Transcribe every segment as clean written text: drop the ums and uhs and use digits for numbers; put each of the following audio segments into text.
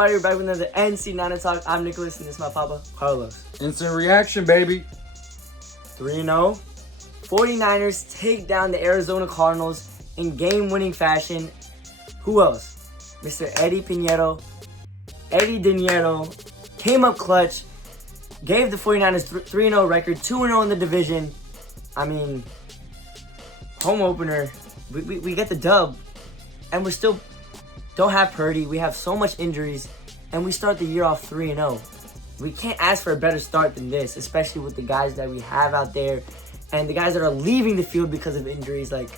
everybody? We're back with another NCNinerTalk. I'm Nicholas, and this is my papa, Carlos. Instant reaction, baby. 3-0. 49ers take down the Arizona Cardinals in game-winning fashion. Who else? Mr. Eddie Dinero came up clutch, gave the 49ers 3-0 record, 2-0 in the division. I mean, home opener, we get the dub, and we still don't have Purdy. We have so much injuries, and we start the year off 3-0. We can't ask for a better start than this, especially with the guys that we have out there and the guys that are leaving the field because of injuries. Like,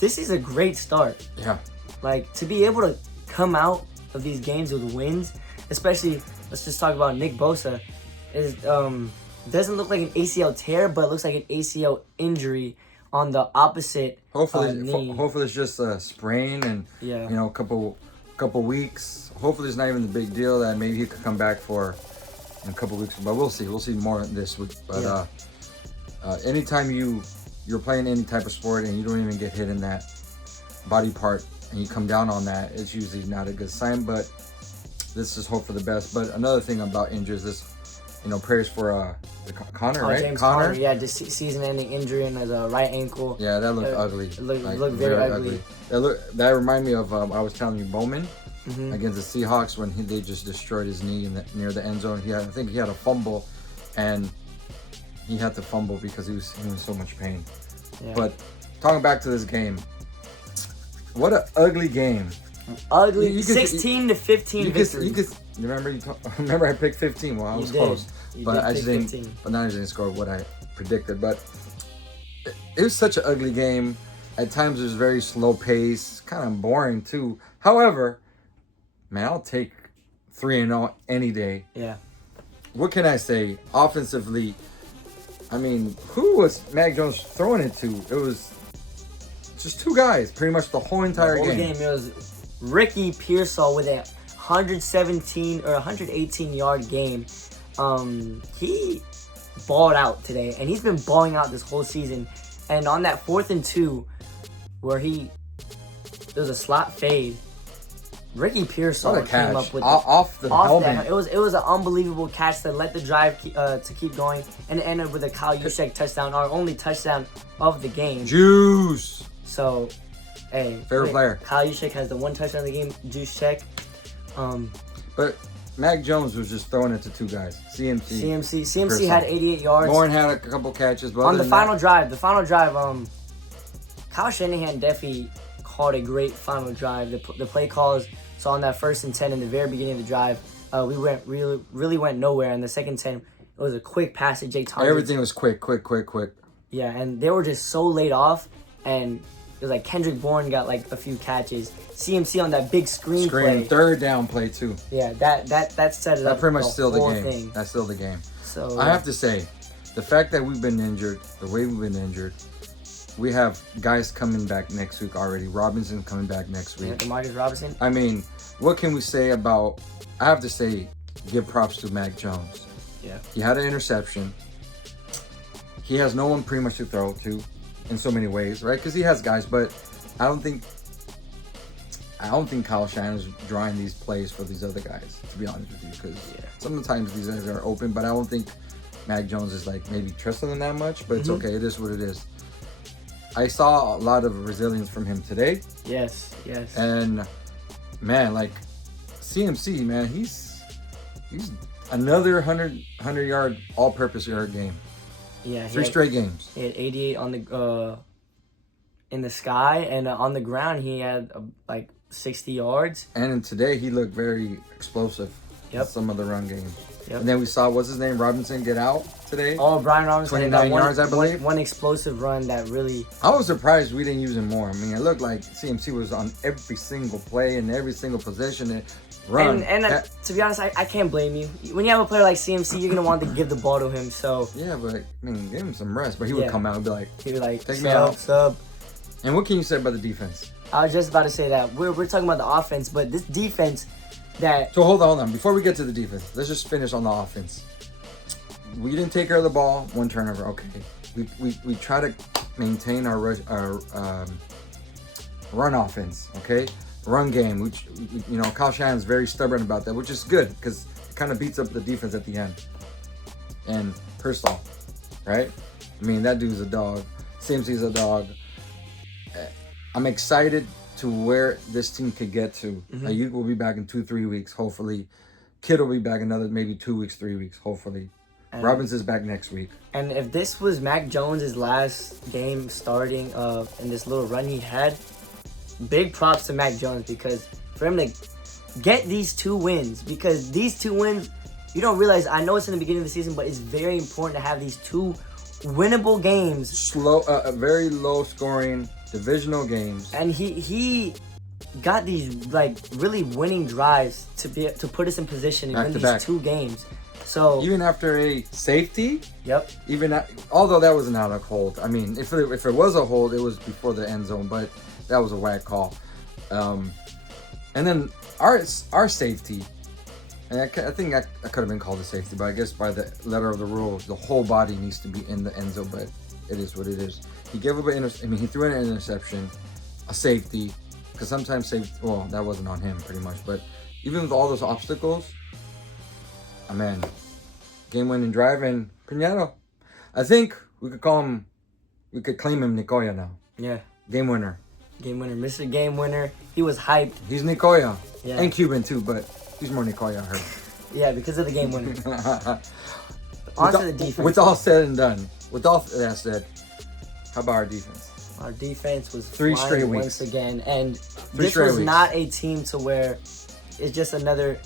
this is a great start. Yeah. Like, to be able to come out of these games with wins, especially, let's just talk about Nick Bosa, is doesn't look like an ACL tear, but it looks like an ACL injury on the opposite knee. Hopefully it's just a sprain and a couple weeks. Hopefully it's not even the big deal that maybe he could come back for in a couple weeks. But we'll see. We'll see more this week. But anytime you're playing any type of sport and you don't even get hit in that body part and you come down on that, it's usually not a good sign. But this is hope for the best. But another thing about injuries is, prayers for Connor, right? James Conner, just season-ending injury in his right ankle. Yeah, that looked ugly. It looked very ugly. That reminded me of I was telling you Bowman against the Seahawks when they just destroyed his knee near the end zone. I think he had a fumble, and he had to fumble because he was in so much pain. Yeah. But talking back to this game, what an ugly game. Ugly 16-15 victory. Remember I picked 15. Well, I was close, but I just didn't. 15. But now I didn't score what I predicted. But it was such an ugly game. At times it was very slow pace, kind of boring too. However, man, I'll take 3-0 any day. Yeah. What can I say? Offensively, I mean, who was Mac Jones throwing it to? It was just two guys, pretty much the whole entire game. It was Ricky Pearsall with a 117 or 118 yard game. He balled out today, and he's been balling out this whole season. And on that 4th and 2, where there was a slot fade, Ricky Pearsall came up with off the helmet. It was an unbelievable catch that let the drive to keep going, and it ended with a Kyle Juszczyk touchdown, our only touchdown of the game. Juice. So, hey, favorite player. Kyle Juszczyk has the one touchdown of the game. Juszczyk. But Mac Jones was just throwing it to two guys. CMC had 88 yards. Lauren had a couple catches, but on the final drive, Kyle Shanahan definitely called a great final drive. The play calls. So on that 1st and 10 in the very beginning of the drive, we really went nowhere. And the second 10, it was a quick pass to Jake Thompson. Everything was quick. Yeah, and they were just so laid off, and it was like Kendrick Bourne got like a few catches. CMC on that big screen play. 3rd down play too. Yeah, that set it up. That pretty much still the game. Thing. That's still the game. So I have to say, the fact that we've been injured, the way we've been injured, we have guys coming back next week already. Robinson coming back next week. Yeah, DeMarcus Robinson. I mean, what can we say about? I have to say, give props to Mac Jones. Yeah. He had an interception. He has no one pretty much to throw to, in so many ways, right? Because he has guys, but I don't think Kyle Shanahan's drawing these plays for these other guys, to be honest with you. Because sometimes these guys are open, but I don't think Mac Jones is like maybe trusting them that much. But it's okay. It is what it is. I saw a lot of resilience from him today. Yes. And man, like CMC, man, he's another 100-yard all-purpose yard game. Yeah, 3 straight games. He had 88 on the in the sky, and on the ground he had like 60 yards. And today he looked very explosive. Yep. Some of the run games. Yep. And then we saw Robinson get out today. Oh, Brian Robinson 29 yards, I believe. One explosive run that really. I was surprised we didn't use him more. I mean, it looked like CMC was on every single play and every single possession and run. And to be honest, I can't blame you. When you have a player like CMC, you're gonna want to give the ball to him. So yeah, but I mean, give him some rest. But he would come out and be like, take me out. Sub. And what can you say about the defense? I was just about to say that we're talking about the offense, but this defense. So hold on. Before we get to the defense, let's just finish on the offense. We didn't take care of the ball. 1 turnover. Okay. We try to maintain our run offense. Okay. run game, which, you know, Kyle Shanahan's very stubborn about that, which is good because it kind of beats up the defense at the end. And Persol, right? I mean, that dude's a dog. Simsey's a dog. I'm excited to where this team could get to. Ayuk will be back in 2-3 weeks, hopefully. Kid will be back another maybe 2 weeks, 3 weeks, hopefully. Robbins is back next week. And if this was Mac Jones' last game starting in this little run he had, big props to Mac Jones, because for him to get these 2 wins, because these 2 wins, you don't realize, I know it's in the beginning of the season, but it's very important to have these 2 winnable games. Very low scoring divisional games. And he got these like really winning drives to put us in position and win these 2 games. So even after a safety, yep. Although that was not a hold. I mean, if it was a hold, it was before the end zone, but that was a whack call. And then our safety, and I think I could have been called a safety, but I guess by the letter of the rule, the whole body needs to be in the end zone. But it is what it is. He gave up he threw an interception, a safety, because sometimes that wasn't on him pretty much. But even with all those obstacles, man, game-winning drive, and Piñero, I think we could claim him Nicoya now. Yeah. Game winner. Game winner. Mr. Game winner. He was hyped. He's Nicoya. Yeah. And Cuban too, but he's more Nicoya, I heard. Yeah, because of the game winner. On to the defense. With all said and done, with all that said, how about our defense? Our defense was 3 straight weeks once again, and this was not a team to where it's just another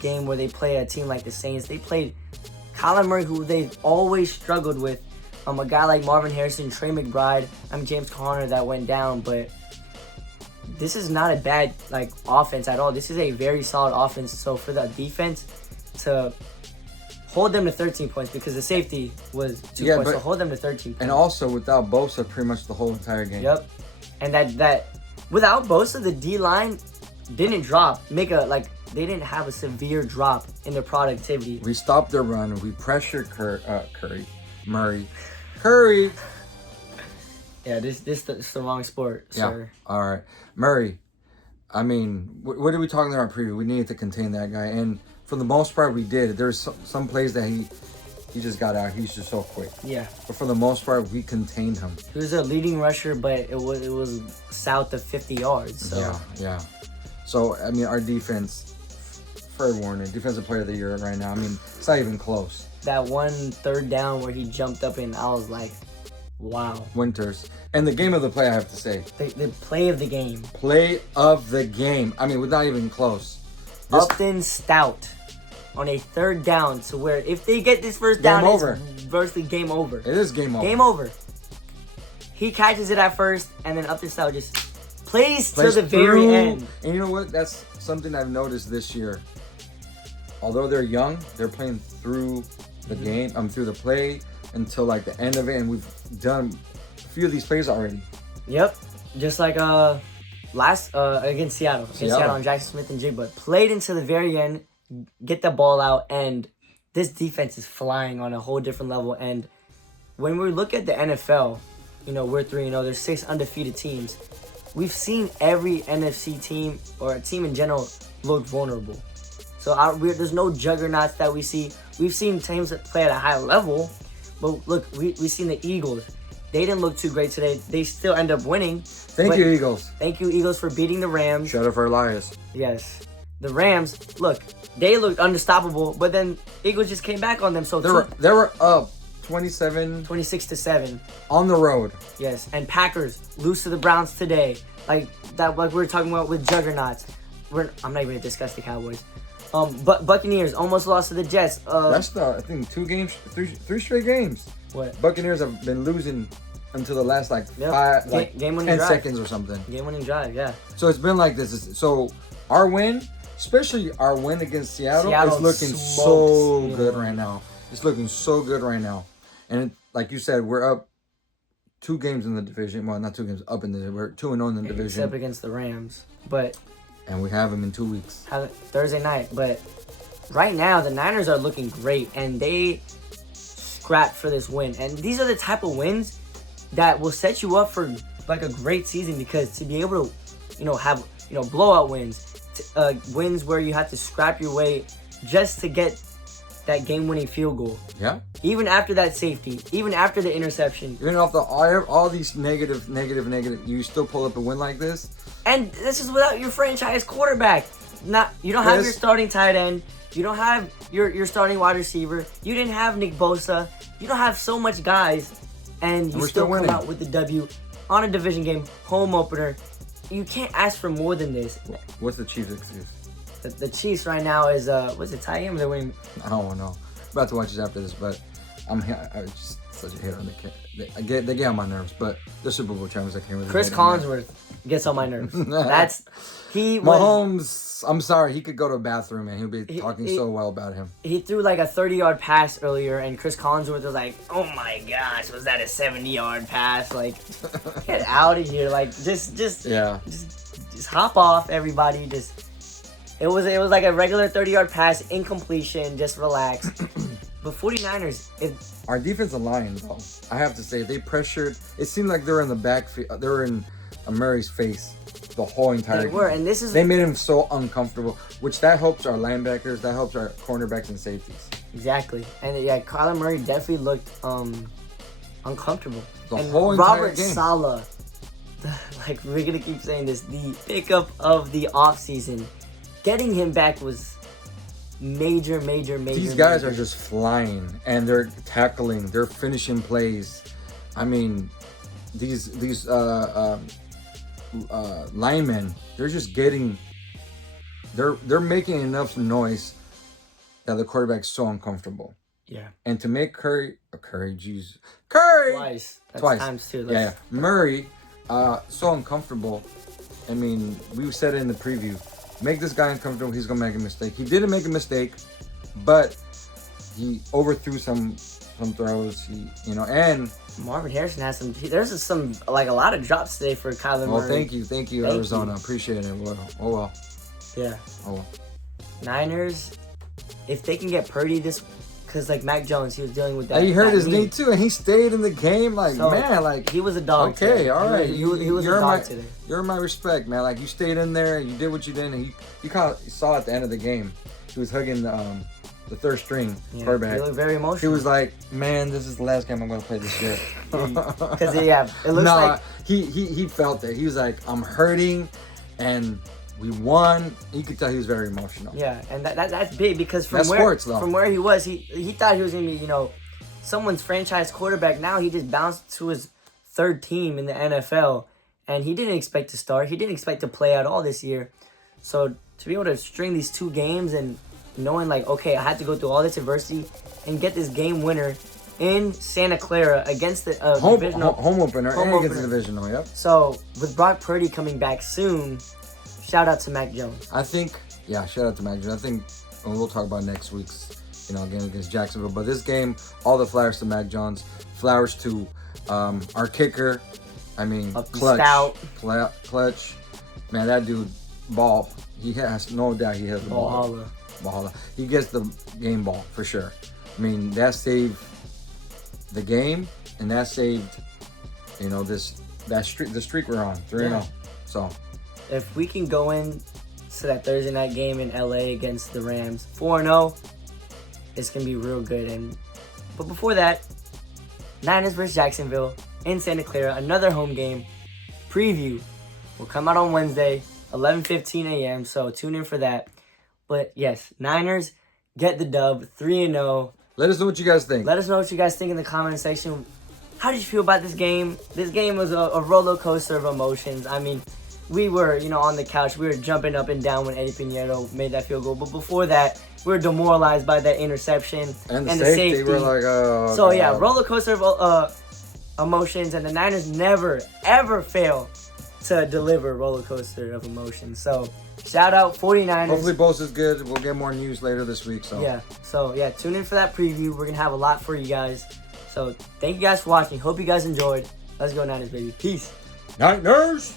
game where they play a team like the Saints. They played Kyler Murray, who they've always struggled with. A guy like Marvin Harrison, Trey McBride, James Conner that went down, but this is not a bad offense at all. This is a very solid offense. So for the defense to hold them to 13 points, because the safety was 2 points, so hold them to 13 points. And also without Bosa pretty much the whole entire game. Yep. And that without Bosa, the D-line didn't drop. They didn't have a severe drop in their productivity. We stopped their run. We pressured Murray. Curry. Yeah, this is the wrong sport, sir. Yeah. All right. Murray. I mean, what are we talking about preview? We needed to contain that guy. And for the most part, we did. There's some plays that he just got out. He's just so quick. Yeah. But for the most part, we contained him. He was a leading rusher, but it was south of 50 yards. So. Yeah. So, I mean, our defense, Fred Warner, Defensive Player of the Year right now. I mean, it's not even close. That 1 3rd down where he jumped up and I was like, wow. Winters. And the game of the play, I have to say. The play of the game. Play of the game. I mean, we're not even close. Upton Stout on a 3rd down, to where if they get this first down, it's virtually game over. It is game over. Game over. He catches it at first, and then Upton Stout just plays to the very end. And you know what? That's something I've noticed this year. Although they're young, they're playing through the game, through the play until the end of it, and we've done a few of these plays already. Yep, just like last against Seattle on Jackson Smith and Jigba, played into the very end, get the ball out, and this defense is flying on a whole different level. And when we look at the NFL, we're 3-0. There's 6 undefeated teams. We've seen every NFC team or a team in general look vulnerable. So there's no juggernauts that we see. We've seen teams that play at a high level, but look, we've seen the Eagles. They didn't look too great today. They still end up winning. Thank you, Eagles. Thank you, Eagles, for beating the Rams. Shout out for Elias. Yes. The Rams, look, they looked unstoppable, but then Eagles just came back on them. So they were up 26-7 on the road. Yes, and Packers lose to the Browns today. Like we were talking about with juggernauts. I'm not even gonna discuss the Cowboys. But Buccaneers almost lost to the Jets. That's I think 3 straight games. What? Buccaneers have been losing until the last 10 seconds or something. Game-winning drive, yeah. So it's been like this. So our win, especially our win against Seattle is looking so good right now. It's looking so good right now. And like you said, we're up 2 games in the division. Well, not 2 games up in the division. We're 2-0 in the division. Except against the Rams. And we have them in 2 weeks. Thursday night. But right now, the Niners are looking great. And they scrapped for this win. And these are the type of wins that will set you up for a great season. Because to be able to, have blowout wins, wins where you have to scrap your way just to get that game-winning field goal. Yeah. Even after that safety, even after the interception. Even off all these negative, you still pull up a win like this. And this is without your franchise quarterback. You don't have your starting tight end. You don't have your starting wide receiver. You didn't have Nick Bosa. You don't have so much guys, and you still come out with the W on a division game, home opener. You can't ask for more than this. What's the Chiefs' excuse? The Chiefs right now is what's it, tie game? They're winning. I don't know. I'm about to watch this after this, but I just such a hit on the kid. They get on my nerves, but they're Super Bowl champions. I can't really. Chris Collinsworth gets on my nerves. Mahomes, I'm sorry, he could go to a bathroom and he'll be talking so well about him. He threw like a 30-yard pass earlier, and Chris Collinsworth was like, "Oh my gosh, was that a 70-yard pass? Like, get out of here! Like, just hop off, everybody. It was like a regular 30-yard pass, incompletion. Just relax." But 49ers, our defensive line, though, I have to say, they pressured. It seemed like they were in the backfield. They were in Murray's face the whole entire game. And they made him so uncomfortable, which that helps our linebackers, that helps our cornerbacks and safeties. Exactly. And Kyler Murray definitely looked uncomfortable. The whole entire Robert game. Saleh, like we're gonna keep saying this, the pickup of the offseason, getting him back was major. These guys are just flying, and they're tackling, they're finishing plays. I mean, these linemen, they're just getting, they're making enough noise that the quarterback's so uncomfortable. Yeah. And to make Curry twice. That's times two. Yeah. Murray so uncomfortable. I mean, we said it in the preview. Make this guy uncomfortable, he's gonna make a mistake. He didn't make a mistake, but he overthrew some throws. And Marvin Harrison has there's a lot of drops today for Kyler Murray. Thank you, Arizona. Appreciate it. Well. Yeah. Oh well. Niners, if they can get Purdy because Mac Jones, he was dealing with that. He hurt his knee too, and he stayed in the game. He was a dog. Okay, today. All right. He was a dog today. You're my respect, man. You stayed in there, you did what you did, and you saw at the end of the game, he was hugging the third string quarterback. He looked very emotional. He was like, "Man, this is the last game I'm going to play this year." Because it looks like he felt it. He was like, "I'm hurting," and we won. You could tell he was very emotional. Yeah, and that's big because from where he was, he thought he was gonna be someone's franchise quarterback. Now he just bounced to his third team in the NFL, and he didn't expect to start. He didn't expect to play at all this year. So to be able to string these two games and knowing okay, I had to go through all this adversity and get this game winner in Santa Clara against the home opener against the divisional. Yep. So with Brock Purdy coming back soon. Shout out to Mac Jones. I think, shout out to Mac Jones. I think we'll talk about next week's, game against Jacksonville. But this game, all the flowers to Mac Jones, flowers to our kicker. I mean, clutch. Man, that dude, ball. He has no doubt he has the ball. Ball. He gets the game ball for sure. I mean, that saved the game, and that saved, the streak we're on 3-0. So. If we can go in to that Thursday night game in LA against the Rams 4-0, it's going to be real good. But before that, Niners versus Jacksonville in Santa Clara, another home game preview will come out on Wednesday, 11:15 a.m., so tune in for that. But yes, Niners get the dub, 3-0. Let us know what you guys think. Let us know what you guys think in the comment section. How did you feel about this game? This game was a roller coaster of emotions. I mean, we were, on the couch. We were jumping up and down when Eddie Piñeiro made that field goal. But before that, we were demoralized by that interception and the safety. We're like, oh. So, roller coaster of emotions. And the Niners never, ever fail to deliver roller coaster of emotions. So, shout out 49ers. Hopefully, Bosa's good. We'll get more news later this week. So tune in for that preview. We're going to have a lot for you guys. So, thank you guys for watching. Hope you guys enjoyed. Let's go Niners, baby. Peace. Niners!